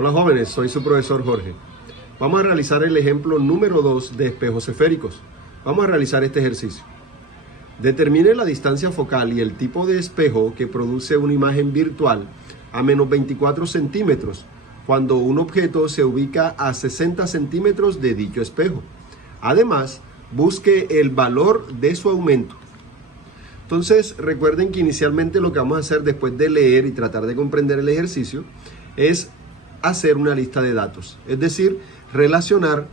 Hola jóvenes, soy su profesor Jorge. Vamos a realizar el ejemplo número 2 de espejos esféricos. Vamos a realizar este ejercicio. Determine la distancia focal y el tipo de espejo que produce una imagen virtual a menos 24 centímetros cuando un objeto se ubica a 60 centímetros de dicho espejo. Además, busque el valor de su aumento. Entonces, recuerden que inicialmente lo que vamos a hacer después de leer y tratar de comprender el ejercicio es hacer una lista de datos, es decir, relacionar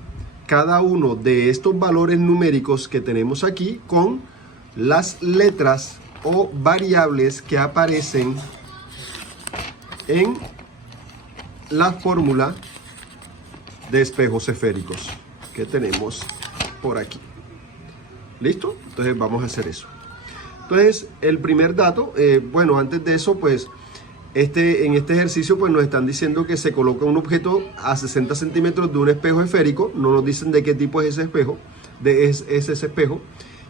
cada uno de estos valores numéricos que tenemos aquí con las letras o variables que aparecen en la fórmula de espejos esféricos que tenemos por aquí. ¿Listo? Entonces vamos a hacer eso. Entonces el primer dato, antes de eso pues en este ejercicio pues nos están diciendo que se coloca un objeto a 60 centímetros de un espejo esférico. No nos dicen de qué tipo es ese espejo, es ese espejo,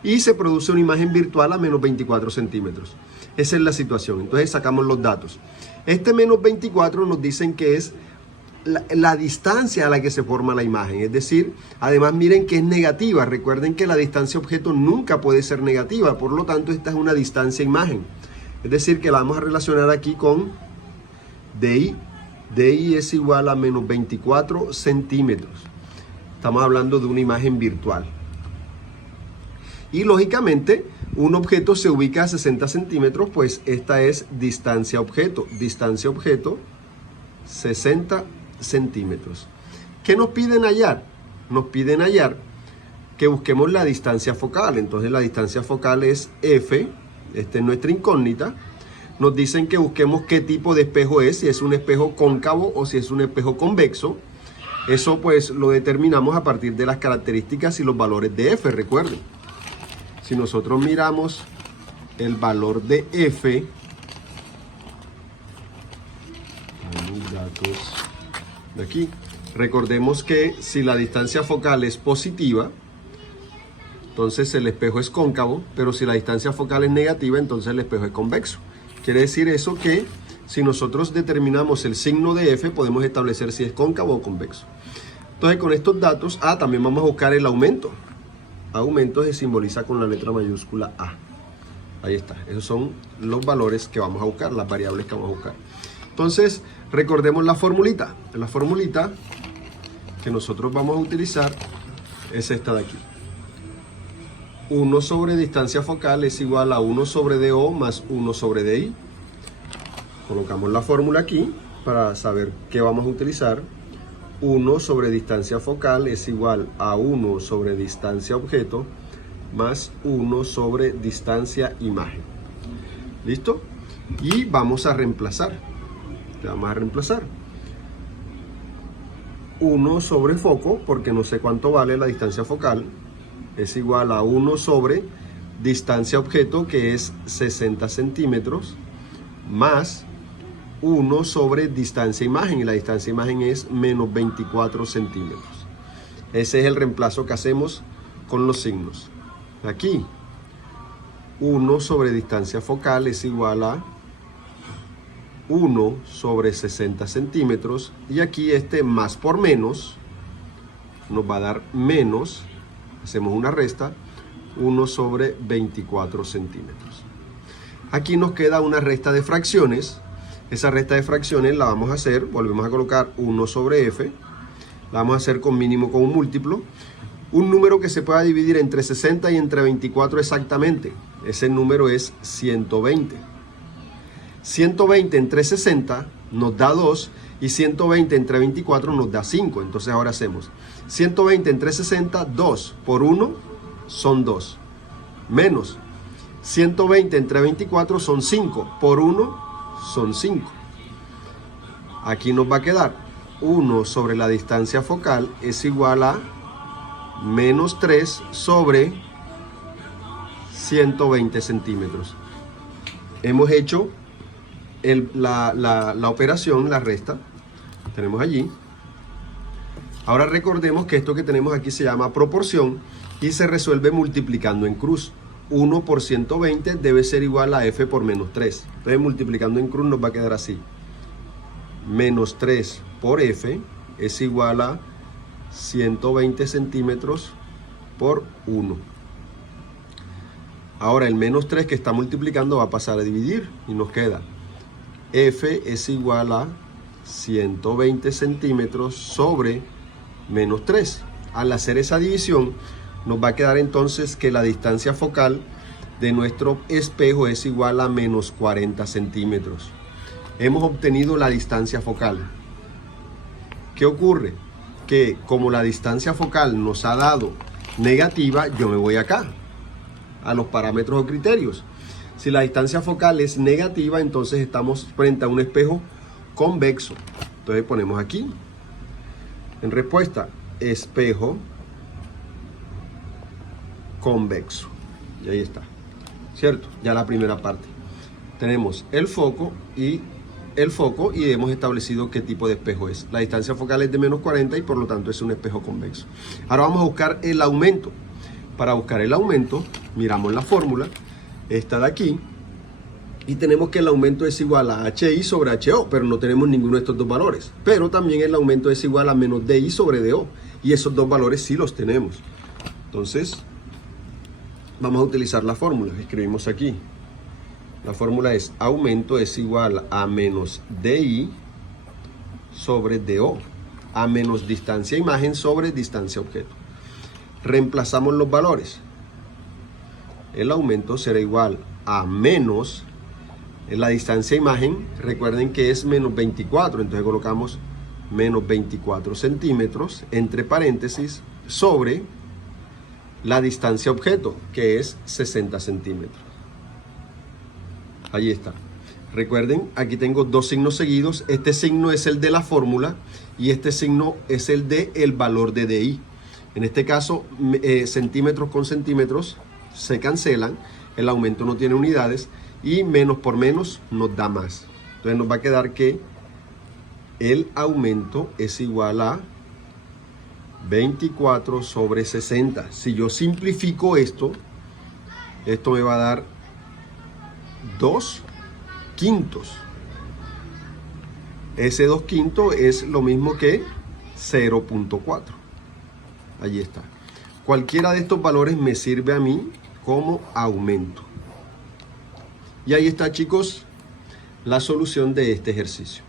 y se produce una imagen virtual a menos 24 centímetros. Esa es la situación. Entonces sacamos los datos. Este menos 24 nos dicen que es la distancia a la que se forma la imagen, es decir, además miren que es negativa. Recuerden que la distancia objeto nunca puede ser negativa, por lo tanto esta es una distancia imagen, es decir que la vamos a relacionar aquí con DI. DI es igual a menos 24 centímetros. Estamos hablando de una imagen virtual. Y lógicamente un objeto se ubica a 60 centímetros, pues esta es distancia objeto. Distancia objeto 60 centímetros. ¿Qué nos piden hallar? Nos piden hallar que busquemos la distancia focal. Entonces la distancia focal es F. Esta es nuestra incógnita. Nos dicen que busquemos qué tipo de espejo es, si es un espejo cóncavo o si es un espejo convexo. Eso pues lo determinamos a partir de las características y los valores de F, recuerden. Si nosotros miramos el valor de F, datos de aquí, recordemos que si la distancia focal es positiva, entonces el espejo es cóncavo, pero si la distancia focal es negativa, entonces el espejo es convexo. Quiere decir eso que si nosotros determinamos el signo de F, podemos establecer si es cóncavo o convexo. Entonces con estos datos, también vamos a buscar el aumento. Aumento se simboliza con la letra mayúscula A. Ahí está, esos son los valores que vamos a buscar, las variables que vamos a buscar. Entonces, recordemos la formulita. La formulita que nosotros vamos a utilizar es esta de aquí. 1 sobre distancia focal es igual a 1 sobre DO más 1 sobre DI. Colocamos la fórmula aquí para saber qué vamos a utilizar. 1 sobre distancia focal es igual a 1 sobre distancia objeto más 1 sobre distancia imagen. ¿Listo? Y vamos a reemplazar. Vamos a reemplazar 1 sobre foco, porque no sé cuánto vale la distancia focal, es igual a 1 sobre distancia objeto, que es 60 centímetros, más 1 sobre distancia imagen, y la distancia imagen es menos 24 centímetros. Ese es el reemplazo que hacemos con los signos. Aquí 1 sobre distancia focal es igual a 1 sobre 60 centímetros, y aquí este más por menos nos va a dar menos, hacemos una resta, 1 sobre 24 centímetros. Aquí nos queda una resta de fracciones. Esa resta de fracciones la vamos a hacer, volvemos a colocar 1 sobre F, la vamos a hacer con mínimo con un múltiplo, un número que se pueda dividir entre 60 y entre 24 exactamente. Ese número es 120. 120 entre 60 nos da 2 y 120 entre 24 nos da 5. Entonces ahora hacemos 120 entre 60, 2 por 1 son 2. Menos 120 entre 24 son 5. Por 1 son 5. Aquí nos va a quedar 1 sobre la distancia focal es igual a menos 3 sobre 120 centímetros. Hemos hecho la operación, la resta, tenemos allí. Ahora recordemos que esto que tenemos aquí se llama proporción y se resuelve multiplicando en cruz. 1 por 120 debe ser igual a F por menos 3. Entonces multiplicando en cruz nos va a quedar así. menos 3 por F es igual a 120 centímetros por 1. Ahora el menos 3 que está multiplicando va a pasar a dividir y nos queda F es igual a 120 centímetros sobre menos 3. Al hacer esa división nos va a quedar entonces que la distancia focal de nuestro espejo es igual a menos 40 centímetros. Hemos obtenido la distancia focal. ¿Qué ocurre? Que como la distancia focal nos ha dado negativa, yo me voy acá, a los parámetros o criterios. Si la distancia focal es negativa, entonces estamos frente a un espejo convexo. Entonces ponemos aquí, en respuesta, espejo convexo. Y ahí está, ¿cierto? Ya la primera parte. Tenemos el foco y hemos establecido qué tipo de espejo es. La distancia focal es de menos 40 y por lo tanto es un espejo convexo. Ahora vamos a buscar el aumento. Para buscar el aumento, miramos la fórmula, esta de aquí, y tenemos que el aumento es igual a HI sobre HO, pero no tenemos ninguno de estos dos valores. Pero también el aumento es igual a menos DI sobre DO, y esos dos valores sí los tenemos. Entonces, vamos a utilizar la fórmula, escribimos aquí. La fórmula es aumento es igual a menos DI sobre DO, a menos distancia imagen sobre distancia objeto. Reemplazamos los valores. El aumento será igual a menos, en la distancia imagen, recuerden que es menos 24, entonces colocamos menos 24 centímetros, entre paréntesis, sobre la distancia objeto, que es 60 centímetros. Ahí está. Recuerden, aquí tengo dos signos seguidos. Este signo es el de la fórmula y este signo es el de el valor de DI. En este caso, centímetros con centímetros se cancelan, el aumento no tiene unidades y menos por menos nos da más. Entonces nos va a quedar que el aumento es igual a 24 sobre 60. Si yo simplifico esto me va a dar 2 quintos. Ese 2 quintos es lo mismo que 0.4. Allí está. Cualquiera de estos valores me sirve a mí como aumento. Y ahí está, chicos, la solución de este ejercicio.